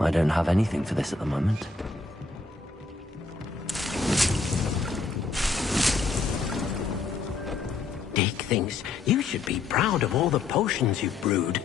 I don't have anything for this at the moment. Dick thinks you should be proud of all the potions you've brewed.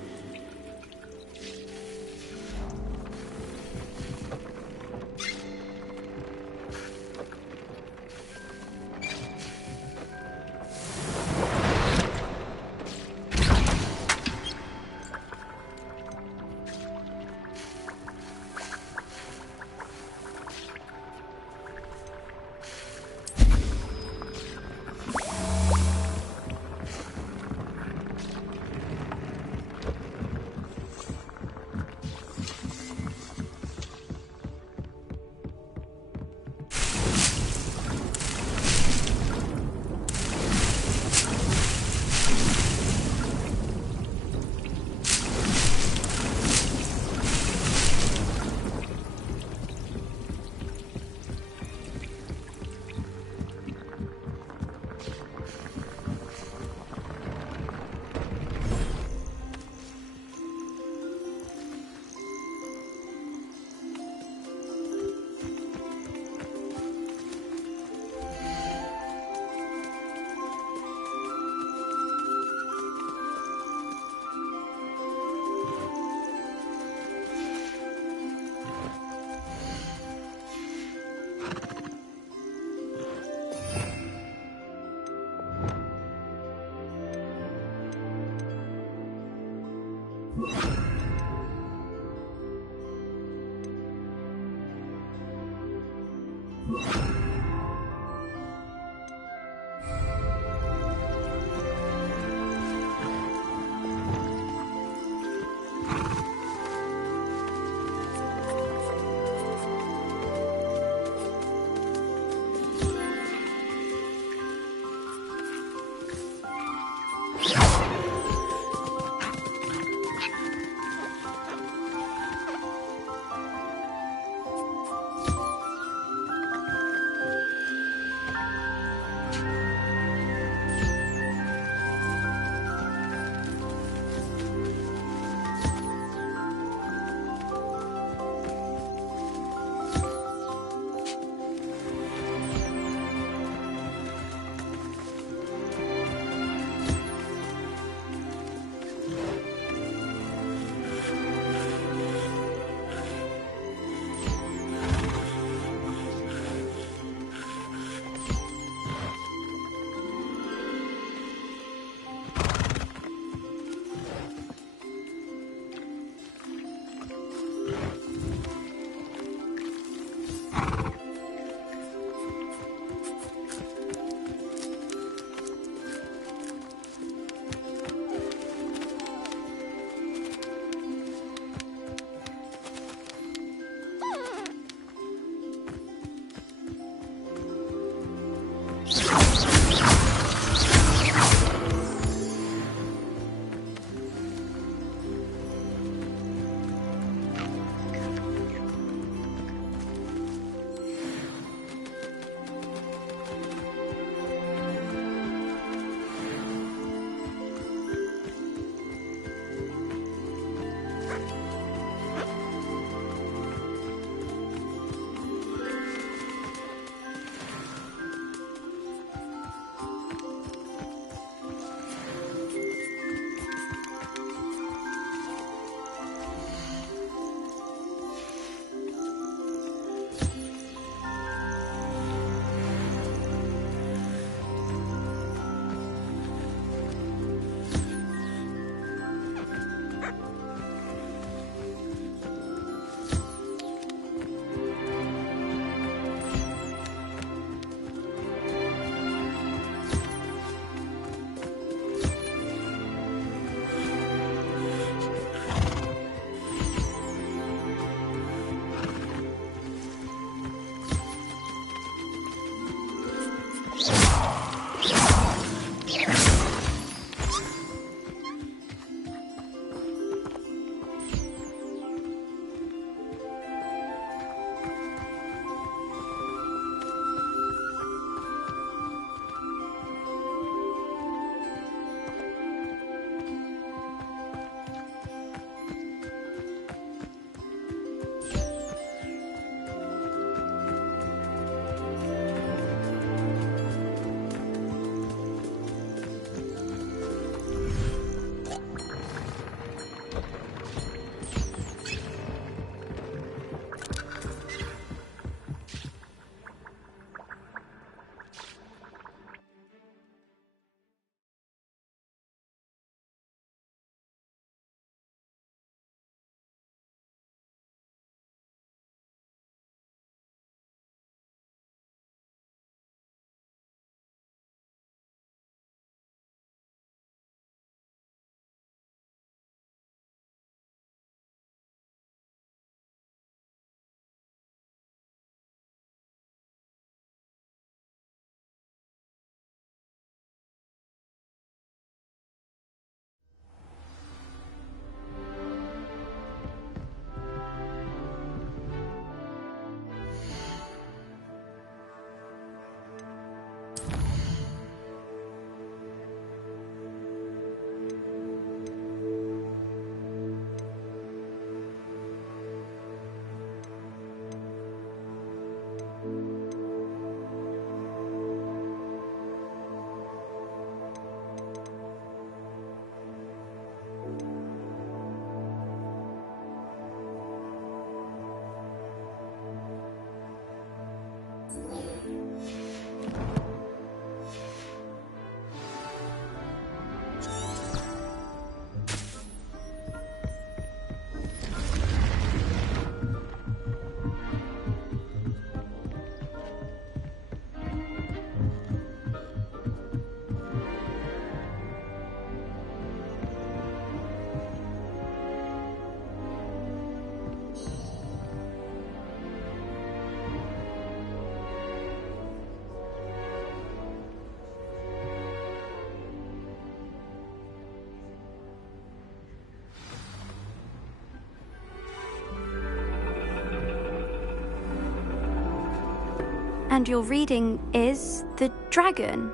And your reading is the dragon.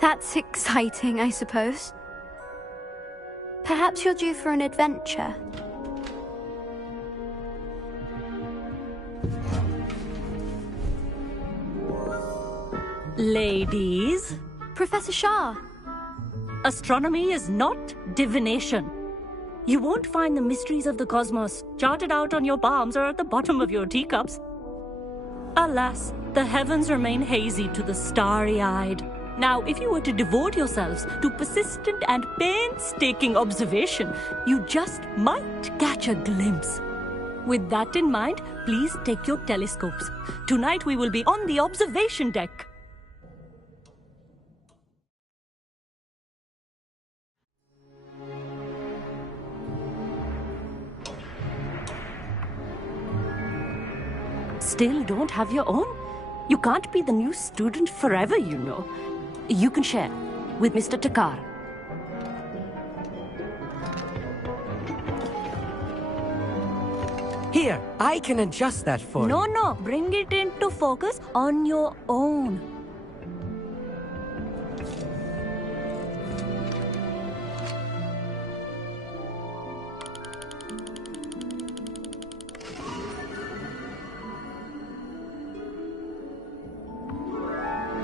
That's exciting, I suppose. Perhaps you're due for an adventure. Ladies, Professor Shah. astronomy is not divination. You won't find the mysteries of the cosmos charted out on your palms or at the bottom of your teacups. Alas, the heavens remain hazy to the starry-eyed. Now, if you were to devote yourselves to persistent and painstaking observation, you just might catch a glimpse. With that in mind, please take your telescopes. Tonight we will be on the observation deck. Still don't have your own? You can't be the new student forever, you know. You can share with Mr. Takar. Here, I can adjust that for you. No, bring it into focus on your own.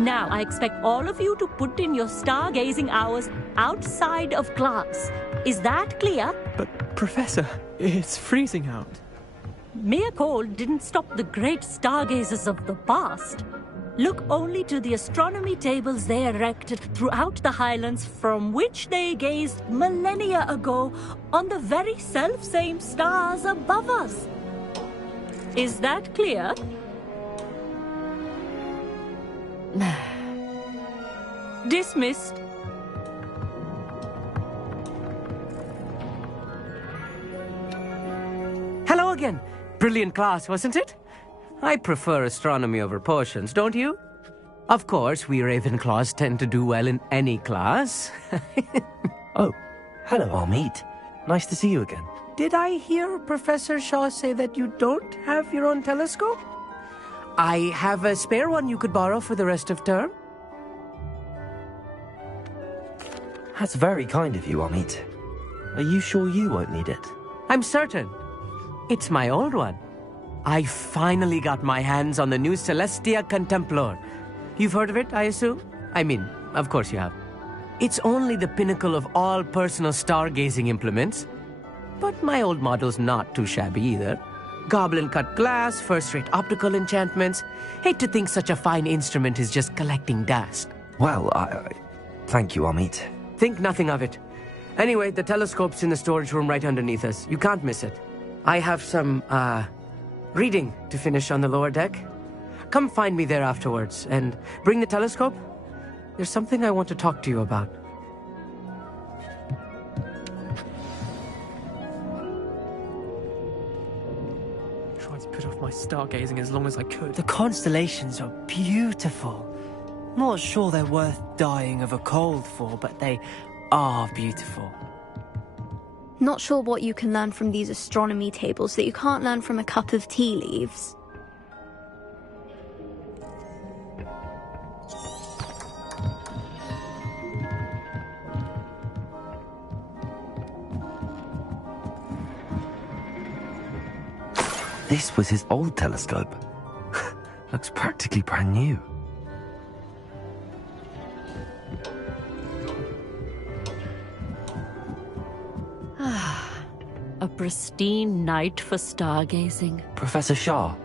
Now, I expect all of you to put in your stargazing hours outside of class. Is that clear? But, Professor, it's freezing out. Mere cold didn't stop the great stargazers of the past. Look only to the astronomy tables they erected throughout the highlands from which they gazed millennia ago on the very self-same stars above us. Is that clear? Dismissed. Hello again. Brilliant class, wasn't it? I prefer astronomy over potions, don't you? Of course, we Ravenclaws tend to do well in any class. Oh, hello, Amit. Nice to see you again. Did I hear Professor Shaw say that you don't have your own telescope? I have a spare one you could borrow for the rest of term. That's very kind of you, Amit. Are you sure you won't need it? I'm certain. It's my old one. I finally got my hands on the new Celestia Contemplar. You've heard of it, I assume? I mean, of course you have. It's only the pinnacle of all personal stargazing implements. But my old model's not too shabby either. Goblin-cut glass, first-rate optical enchantments. Hate to think such a fine instrument is just collecting dust. Well, thank you, Amit. Think nothing of it. Anyway, the telescope's in the storage room right underneath us. You can't miss it. I have some, reading to finish on the lower deck. Come find me there afterwards, and bring the telescope. There's something I want to talk to you about. Tried to put off my stargazing as long as I could. The constellations are beautiful. Not sure they're worth dying of a cold for, but they are beautiful. Not sure what you can learn from these astronomy tables that you can't learn from a cup of tea leaves. This was his old telescope. Looks practically brand new. A pristine night for stargazing. Professor Shah,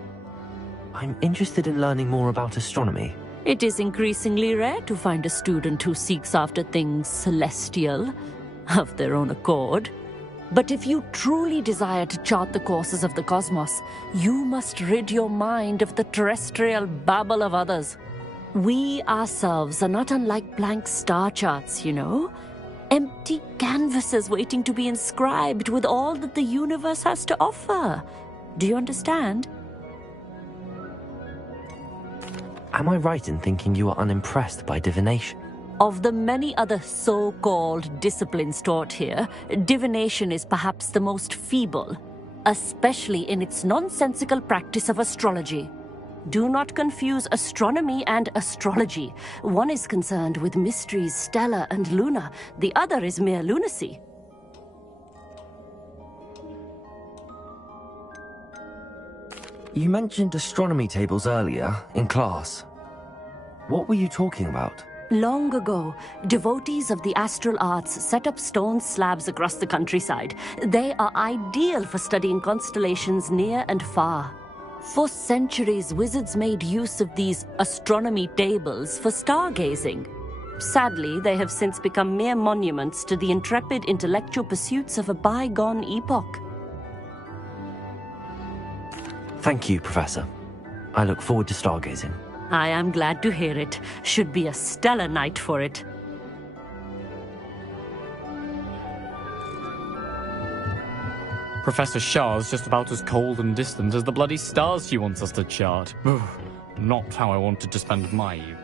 I'm interested in learning more about astronomy. It is increasingly rare to find a student who seeks after things celestial, of their own accord. But if you truly desire to chart the courses of the cosmos, you must rid your mind of the terrestrial babble of others. We ourselves are not unlike blank star charts, you know. Empty canvases waiting to be inscribed with all that the universe has to offer. Do you understand? Am I right in thinking you are unimpressed by divination? Of the many other so-called disciplines taught here, divination is perhaps the most feeble, especially in its nonsensical practice of astrology. Do not confuse astronomy and astrology. One is concerned with mysteries stellar and lunar, the other is mere lunacy. You mentioned astronomy tables earlier, in class. What were you talking about? Long ago, devotees of the astral arts set up stone slabs across the countryside. They are ideal for studying constellations near and far. For centuries, wizards made use of these astronomy tables for stargazing. Sadly, they have since become mere monuments to the intrepid intellectual pursuits of a bygone epoch. Thank you, Professor. I look forward to stargazing. I am glad to hear it. Should be a stellar night for it. Professor Shah's just about as cold and distant as the bloody stars she wants us to chart. Not how I wanted to spend my evening.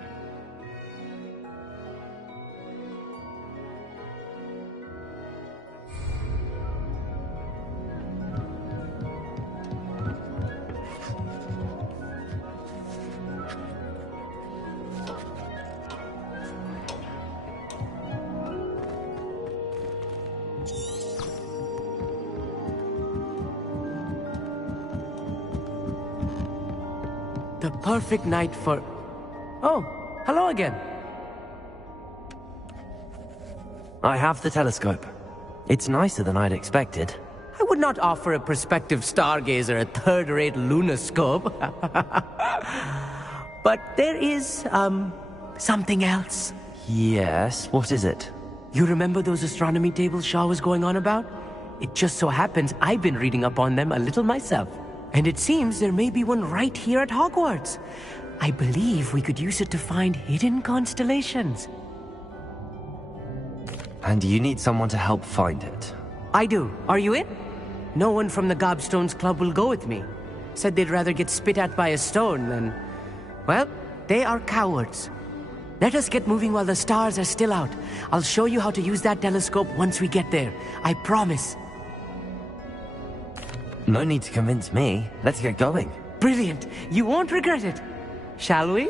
The perfect night for... Oh, hello again. I have the telescope. It's nicer than I'd expected. I would not offer a prospective stargazer a third-rate lunoscope. But there is, something else. Yes, what is it? You remember those astronomy tables Shaw was going on about? It just so happens I've been reading up on them a little myself. And it seems there may be one right here at Hogwarts. I believe we could use it to find hidden constellations. And you need someone to help find it. I do. Are you in? No one from the Gobstones Club will go with me. Said they'd rather get spit at by a stone than... Well, they are cowards. Let us get moving while the stars are still out. I'll show you how to use that telescope once we get there. I promise. No need to convince me. Let's get going. Brilliant. You won't regret it. Shall we?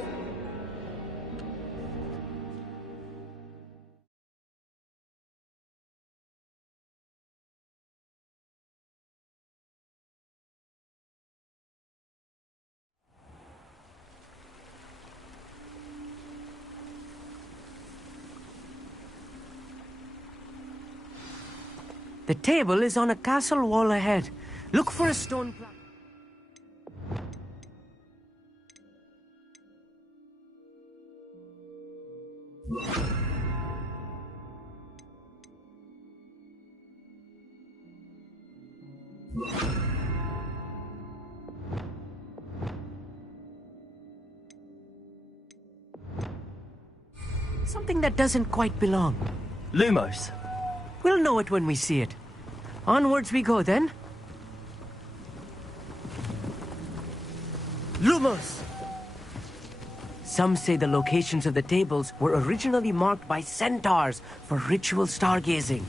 The table is on a castle wall ahead. Look for a stone plaque. Something that doesn't quite belong. Lumos. We'll know it when we see it. Onwards we go, then. Lumos! Some say the locations of the tables were originally marked by centaurs for ritual stargazing.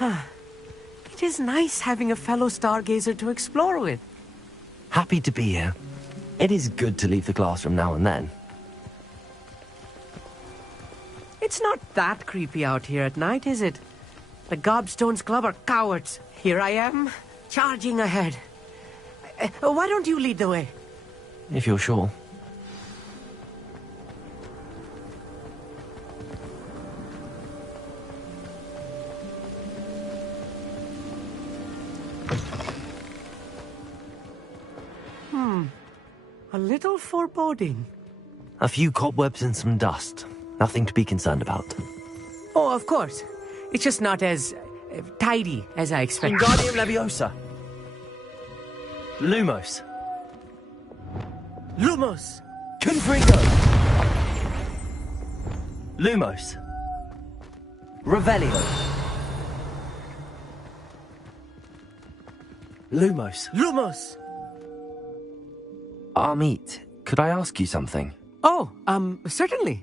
It is nice having a fellow stargazer to explore with. Happy to be here. It is good to leave the classroom now and then. It's not that creepy out here at night, is it? The Gobstones Club are cowards. Here I am, charging ahead. Why don't you lead the way? If you're sure. A little foreboding. A few cobwebs and some dust. Nothing to be concerned about. Oh, of course. It's just not as tidy as I expected. Wingardium Leviosa. Lumos. Lumos! Confringo. Lumos. Revelio. Lumos. Lumos! Amit, could I ask you something? Oh, certainly.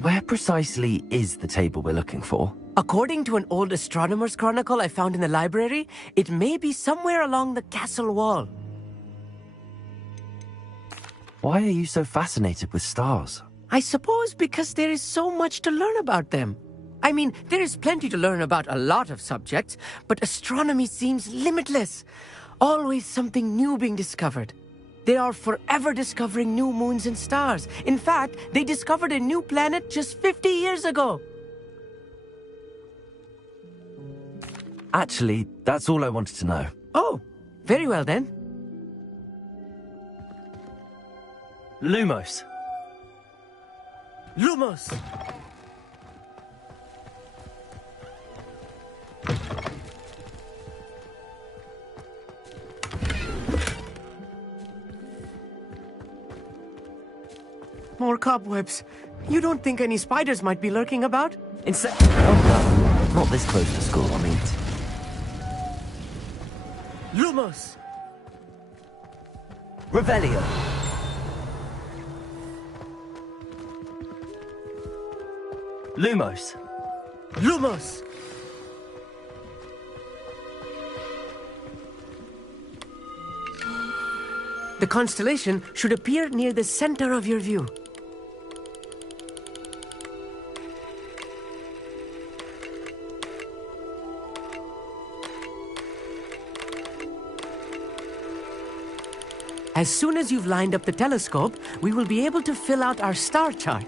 Where precisely is the table we're looking for? According to an old astronomer's chronicle I found in the library, it may be somewhere along the castle wall. Why are you so fascinated with stars? I suppose because there is so much to learn about them. I mean, there is plenty to learn about a lot of subjects, but astronomy seems limitless. Always something new being discovered. They are forever discovering new moons and stars. In fact, they discovered a new planet just 50 years ago. Actually, that's all I wanted to know. Oh, very well then. Lumos. Lumos! More cobwebs. You don't think any spiders might be lurking about? Oh no, not this close to school, Amit. Lumos! Revelio. Lumos. Lumos! The constellation should appear near the center of your view. As soon as you've lined up the telescope, we will be able to fill out our star chart.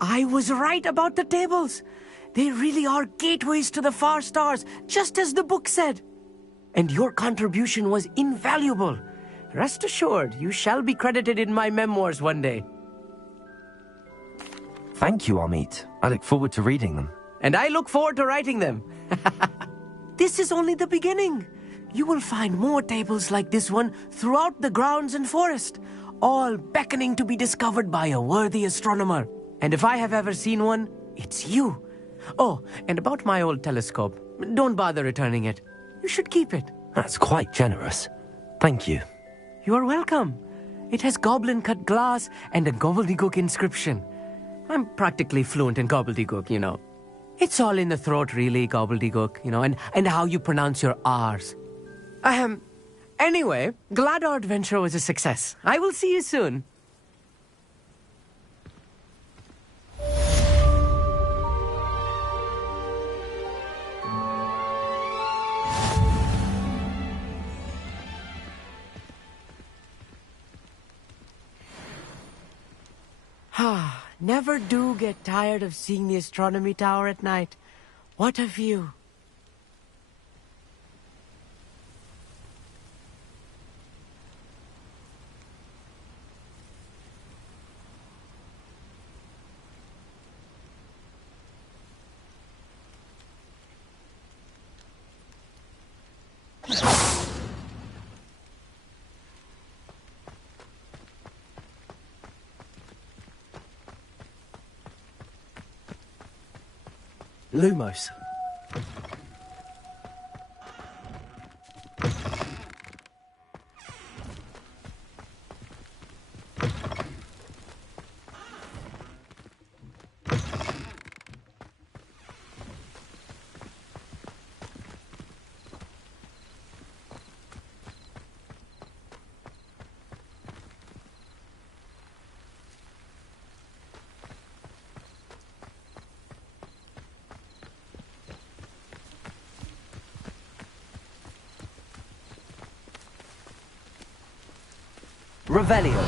I was right about the tables. They really are gateways to the far stars, just as the book said. And your contribution was invaluable. Rest assured, you shall be credited in my memoirs one day. Thank you, Amit. I look forward to reading them. And I look forward to writing them. This is only the beginning. You will find more tables like this one throughout the grounds and forest, all beckoning to be discovered by a worthy astronomer. And if I have ever seen one, it's you. Oh, and about my old telescope, don't bother returning it. You should keep it. That's quite generous. Thank you. You are welcome. It has goblin-cut glass and a gobbledygook inscription. I'm practically fluent in gobbledygook, you know. It's all in the throat, really, gobbledygook, you know, and how you pronounce your R's. Anyway, glad our adventure was a success. I will see you soon. Never do get tired of seeing the astronomy tower at night. What a view. Lumos. Revelio.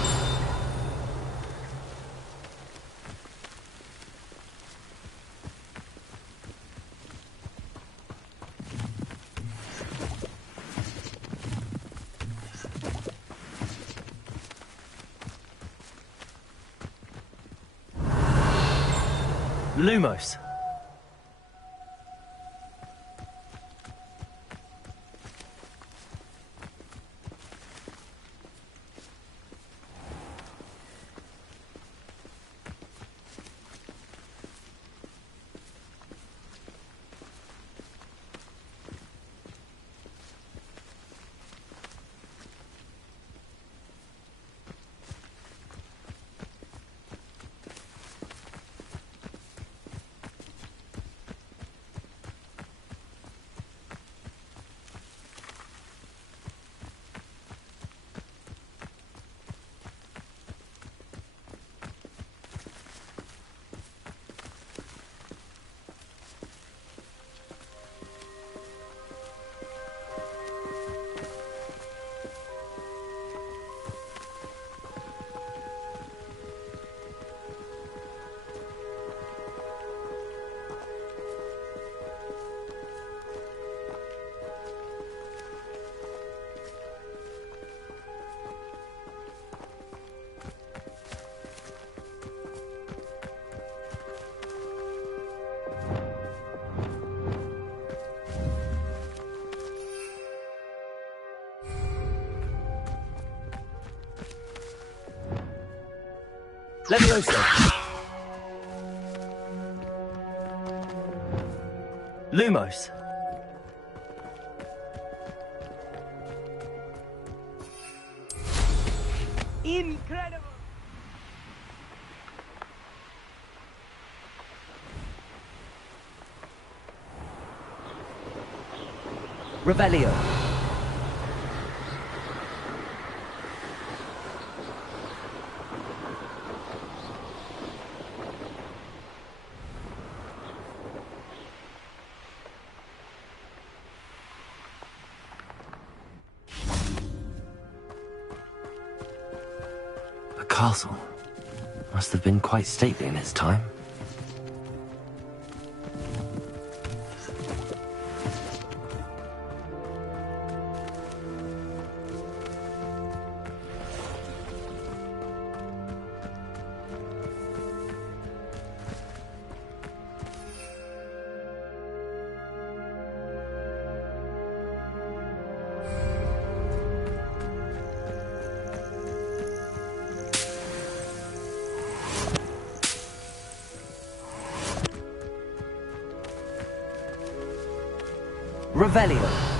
Lumos. Levioso. Lumos. Incredible! Revelio. The castle must have been quite stately in its time. Revelio.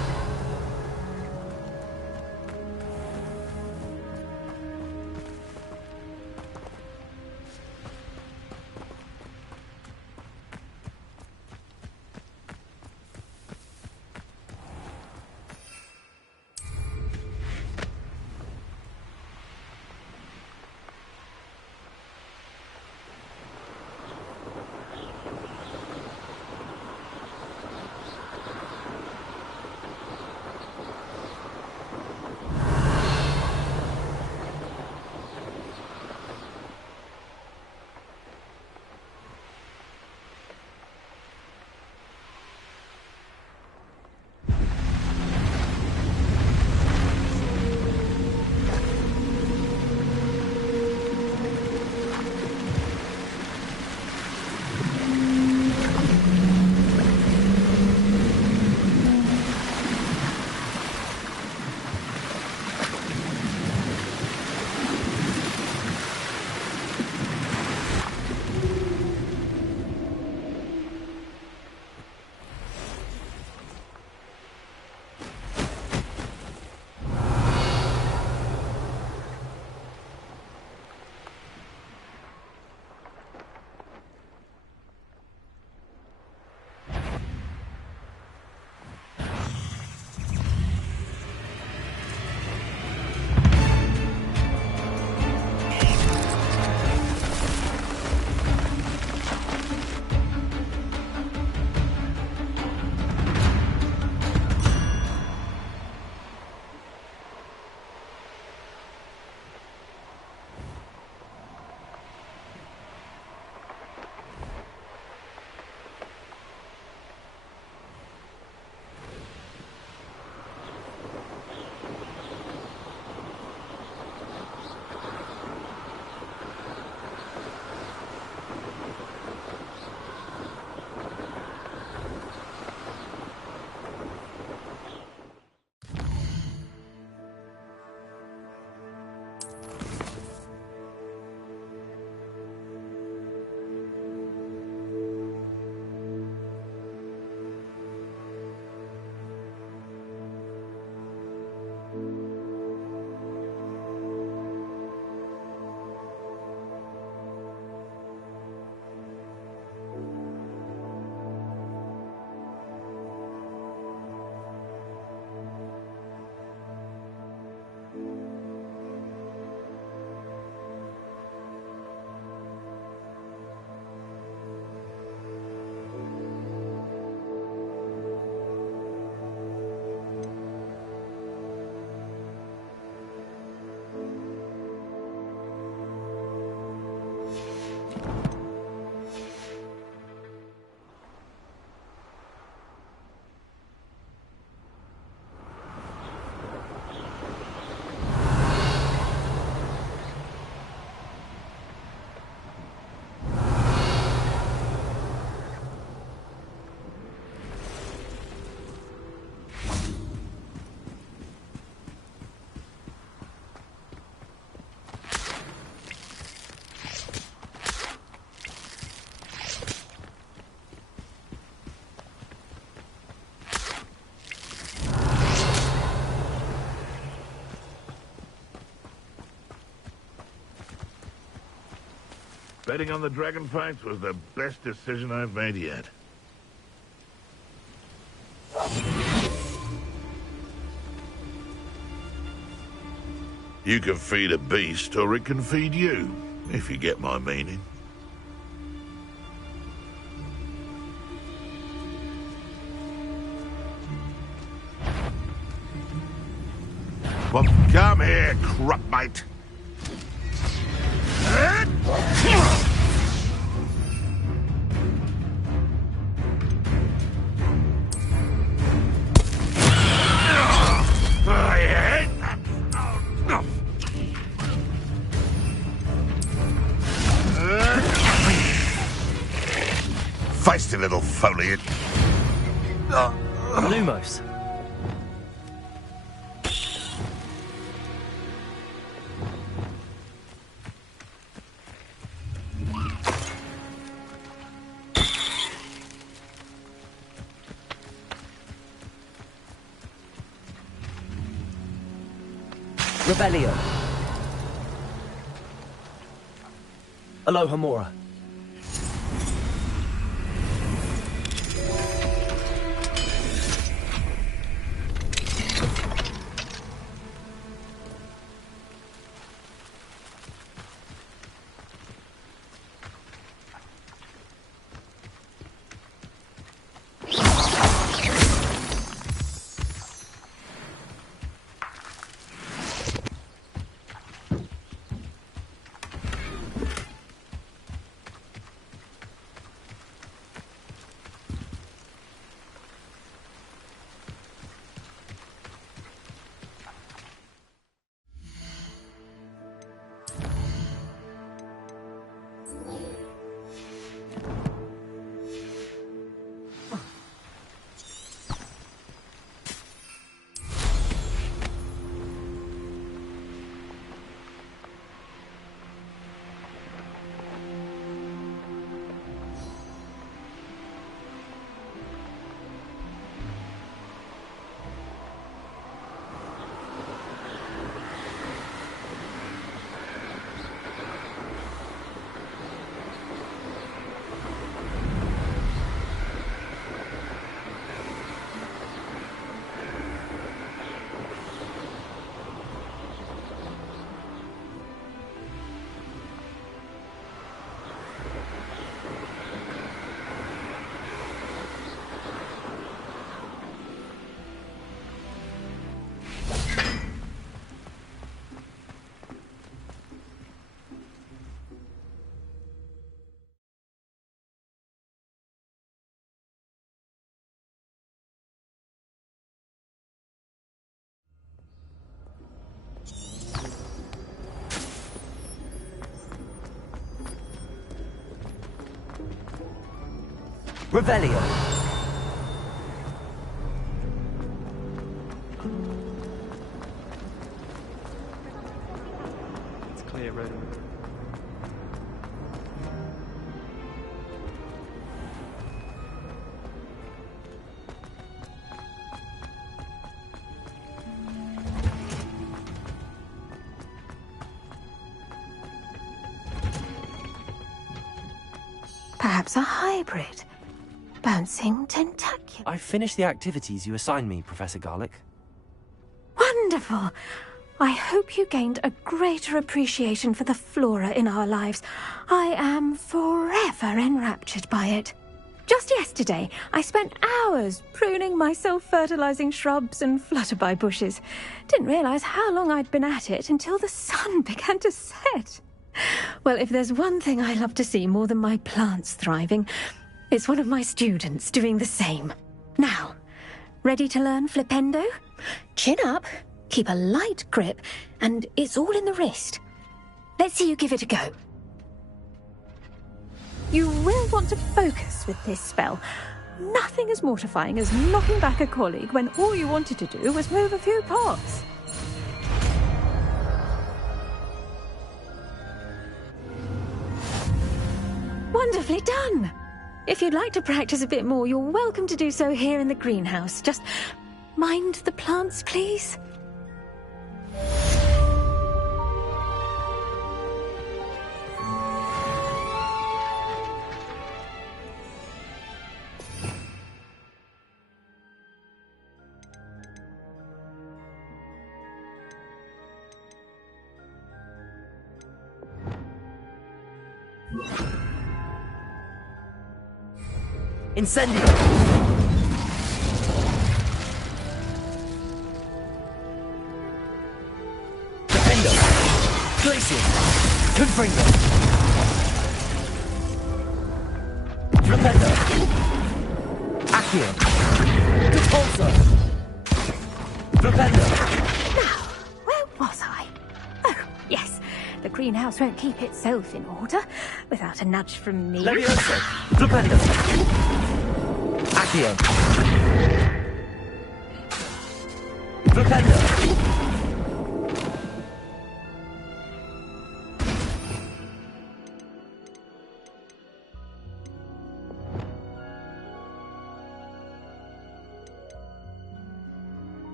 Betting on the dragon fights was the best decision I've made yet. You can feed a beast, or it can feed you, if you get my meaning. Well, come here, crupmate. Feisty little foliage. Lumos. Rebellion. Aloha Mora. Revelio. It's clear road. Perhaps a hybrid. Bouncing tentacular. I finished the activities you assigned me, Professor Garlic. Wonderful! I hope you gained a greater appreciation for the flora in our lives. I am forever enraptured by it. Just yesterday, I spent hours pruning my self-fertilizing shrubs and flutterby bushes. Didn't realize how long I'd been at it until the sun began to set. Well, if there's one thing I love to see more than my plants thriving, it's one of my students doing the same. Now, ready to learn Flipendo? Chin up, keep a light grip, and it's all in the wrist. Let's see you give it a go. You will want to focus with this spell. Nothing as mortifying as knocking back a colleague when all you wanted to do was move a few pots. Wonderfully done! If you'd like to practice a bit more, you're welcome to do so here in the greenhouse. Just mind the plants, please. Incendio! Defendo! Glacial! Confringo! Flipendo! Accio! Repulsor! Flipendo! Now, where was I? Oh, yes. The greenhouse won't keep itself in order without a nudge from me. Levioso! Flipendo! Accio! Flipendo!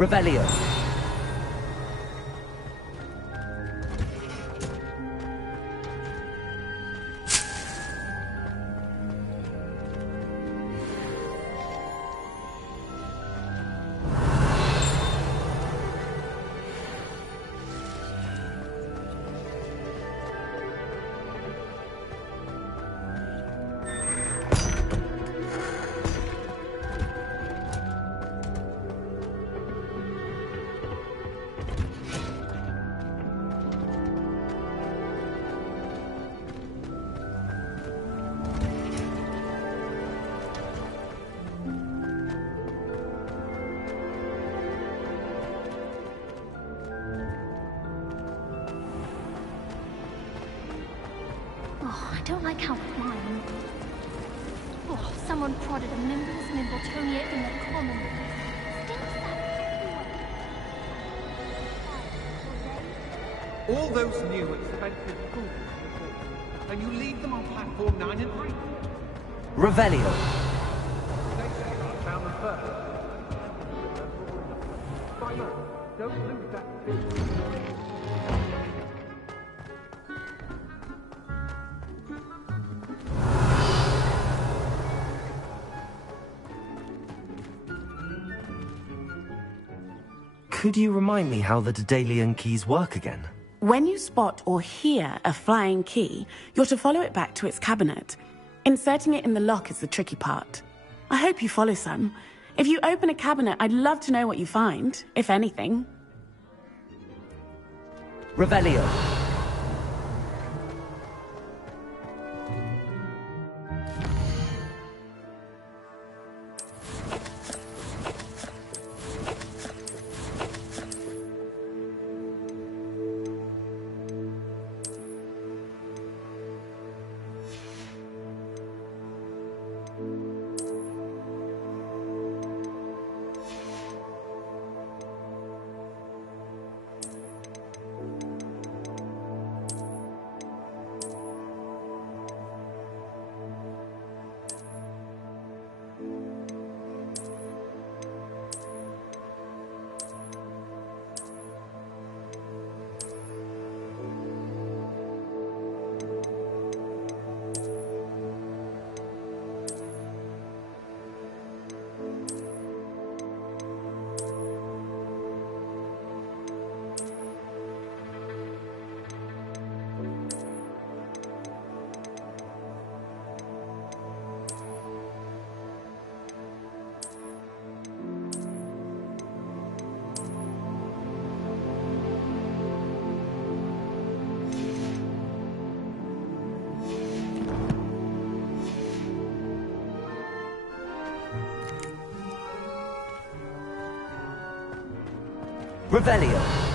Revelio. Oh, I don't like how flying. Oh, someone prodded a Nimbles Nimbletonia in the common. Stinks that All those new expensive fools. And you leave them on platform 9 and 3. Revelio. They say I found them first. Philo, don't lose that fish. Could you remind me how the Daedalian keys work again? When you spot or hear a flying key, you're to follow it back to its cabinet. Inserting it in the lock is the tricky part. I hope you follow, son. If you open a cabinet, I'd love to know what you find, if anything. Revelio. Revelio.